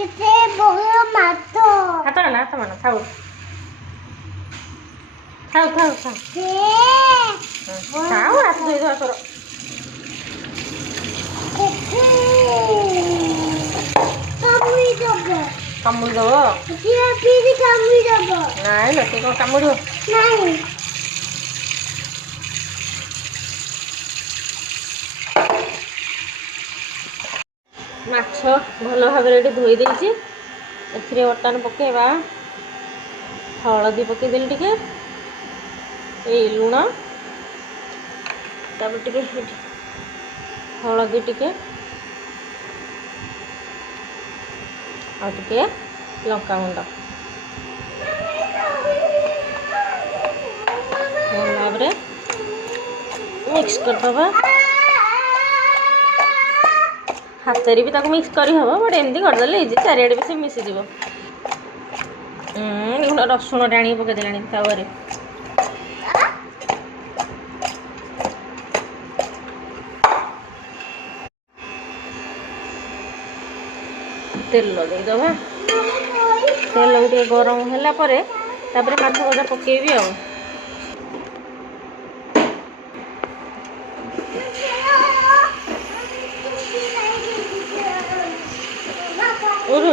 କେତେ ବଡ଼ ମାଛ ହାତ ମାନା ଥାଉ ଥାଉ ଥାଉ ଥାଉ ଥାଉ ହାତ ଧୋଇଦେବା ତୋର କାମୁଡ଼ି ଦେବ ନାଇଁ ଲୋ ସେ କ'ଣ କାମୁଡ଼ିବ ମାଛ ଭଲ ଭାବରେ ଏଠି ଧୋଇ ଦେଇଛି ଏଥିରେ ବର୍ତ୍ତମାନ ପକାଇବା ହଳଦୀ ପକାଇଦେଲି ଟିକେ ଏଇ ଲୁଣ ତାପରେ ଟିକେ ହଳଦୀ ଟିକେ ଆଉ ଟିକେ ଲଙ୍କାଗୁଣ୍ଡ ଭଲ ଭାବରେ ମିକ୍ସ କରିଦେବା ହାତରେ ବି ତାକୁ ମିକ୍ସ କରିହେବ ବଟ୍ ଏମିତି କରିଦେଲେ ହେଇଛି ଚାରିଆଡ଼େ ବି ସେ ମିଶିଯିବ ଏଗୁଡ଼ା ରସୁଣଟା ଆଣିକି ପକାଇଦେଲାଣି ତାୱାରେ ତେଲ ଦେଇଦେବା ତେଲ ଟିକେ ଗରମ ହେଲା ପରେ ତାପରେ ମାଛ ଭଜା ପକାଇବି ଆଉ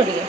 ଟିକେ